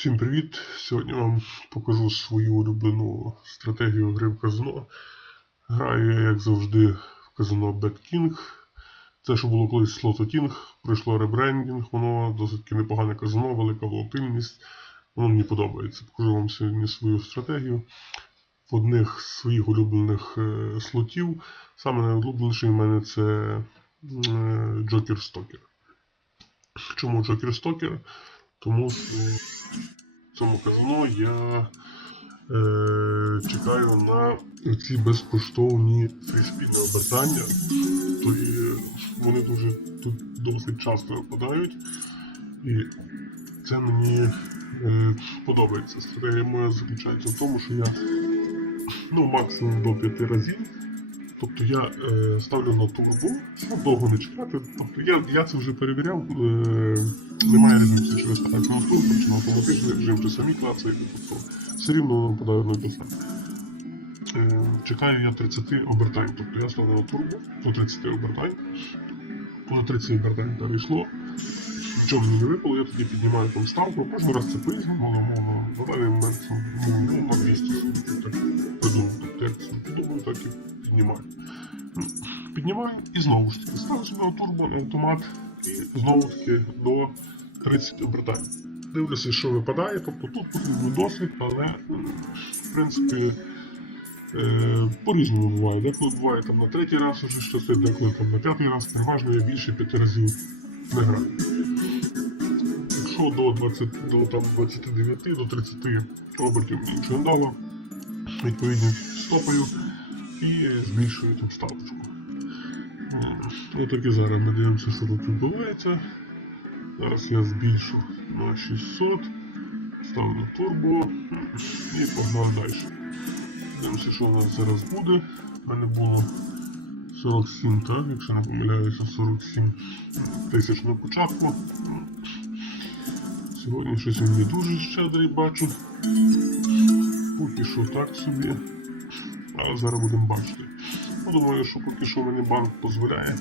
Всім привіт! Сьогодні вам покажу свою улюблену стратегію гри в казино. Граю я, як завжди, в казино BetKing. Це, що було колись Slot King, пройшло ребрендінг, воно досить непогане казино, велика волатильність. Воно мені подобається. Покажу вам сьогодні свою стратегію. В одних з своїх улюблених е, слотів. Саме найулюбленіший в мене це Джокер Стокер. Чому Джокер Стокер? Тому що в цьому казино я е, чекаю на ці безкоштовні фріспільні обертання. То і вони дуже тут досить часто випадають. І це мені е, подобається. Стратегія моя заключається в тому, що я ну, максимум до 5 разів. Тобто я е, ставлю на турбо, ну, довго не чекати. Тобто я, я це вже перевіряв. Е, немає різниці, чи ви ставите на турбо, чи на автоматичний режим, чи самі клацаєте. Тобто все рівно вам подає на те. Е, чекаю я 30 обертань. Тобто я ставлю на турбо до 30 обертань. По 30 обертань перейшло, нічого не випало, я тоді піднімаю там ставку. Кожен раз це по-різному, але мовно на даний момент ну, ну, на 200 так придумав. Тобто як це придумаю, так і піднімаю. Піднімаю і знову ж таки ставлю собі турбо автомат і знову ж таки до 30 обертань. Дивлюся, що випадає, тобто тут потрібен досвід, але в принципі е, по-різному буває. Деколи буває там на третій раз уже щось, деколи там на п'ятий раз, переважно я більше п'яти разів не граю. Якщо до 20, до там, 29, до 30 обертів дало, відповідно стопаю і збільшую там ставочку. Отак і зараз ми дивимося, що тут відбувається. Зараз я збільшу на 600, ставлю турбо і погнав далі. Дивимося, що у нас зараз буде. У мене було 47, так, якщо не помиляюся, 47 тисяч на початку. Сьогодні щось він не дуже щедрий бачу. Поки що так собі. Але зараз будемо бачити. Ну, думаю, що поки що мені банк дозволяє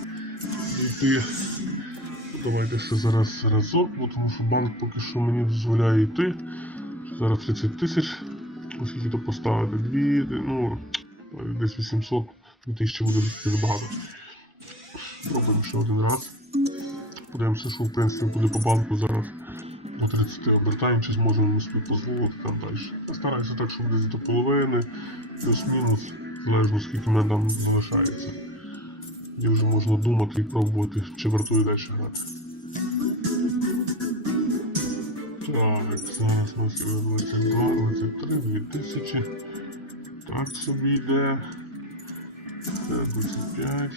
йти. Давайте ще зараз разок, бо тому що банк поки що мені дозволяє йти. Зараз 30 тисяч. Оскільки то поставити? Дві, ну, десь 800, 2000 буде дуже багато. Пробуємо ще один раз. Подивимося, що в принципі буде по банку зараз до 30 обертань, чи зможемо ми собі дозволити там далі. Стараюся так, щоб десь до половини, плюс-мінус, залежно скільки мене там залишається. І вже можна думати і пробувати, чи вартує далі грати. Так, зараз нас є 22, 23, 2000. Так собі йде. Це 25.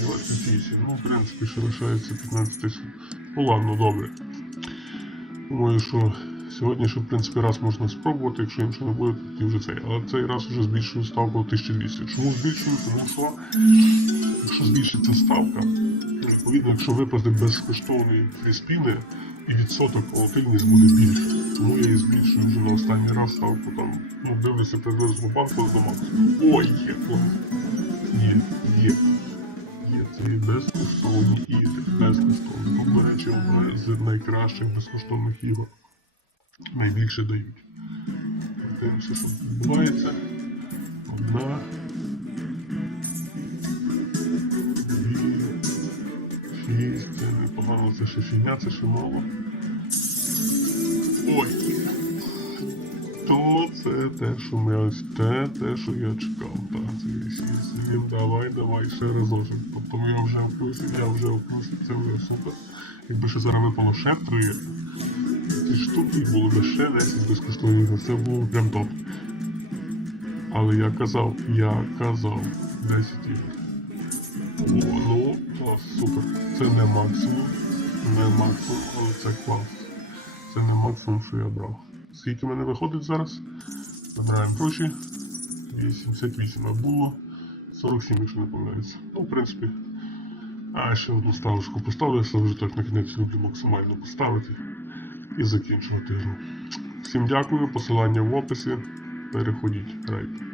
28. Ну, в принципі, ще лишається 15 тисяч. Ну ладно, добре. Думаю, що сьогодні ще в принципі раз можна спробувати, якщо іншого не буде, тоді вже цей. Але цей раз вже збільшую ставку 1200. Чому збільшую? Тому що якщо збільшиться ставка, відповідно, якщо випаде безкоштовний фріспіни, і відсоток волатильність буде більше. Тому я її збільшую вже на останній раз ставку там. Ну, дивлюся приблизно банку до максимуму. Ой, є. Є, і безкоштовні ігри. Безкоштовні. Тут, до речі, одна з найкращих безкоштовних ігор. Найбільше дають. Дивимося, що відбувається. Одна. Дві. Шість. Це непогано, це ще фігня, це ще мало. Ой. Це те, що ми ось те, те, що я чекав. Так, це 6, давай, давай, ще разочок. Тобто я вже в плюсі, я вже в плюсі, це вже супер. Якби ще зараз випало ще три ці штуки, було б ще 10 безкоштовних, це було прям топ. Але я казав, я казав, 10 ігор. О, ну, то супер. Це не максимум, не максимум, але це клас. Це не максимум, що я брав. Скільки в мене виходить зараз? Забираємо гроші. 88, а було 47, якщо не. Ну, в принципі. А ще одну ставочку поставлю, я вже так на кінець люблю максимально поставити і закінчувати гру. Всім дякую, посилання в описі. Переходіть, грайте.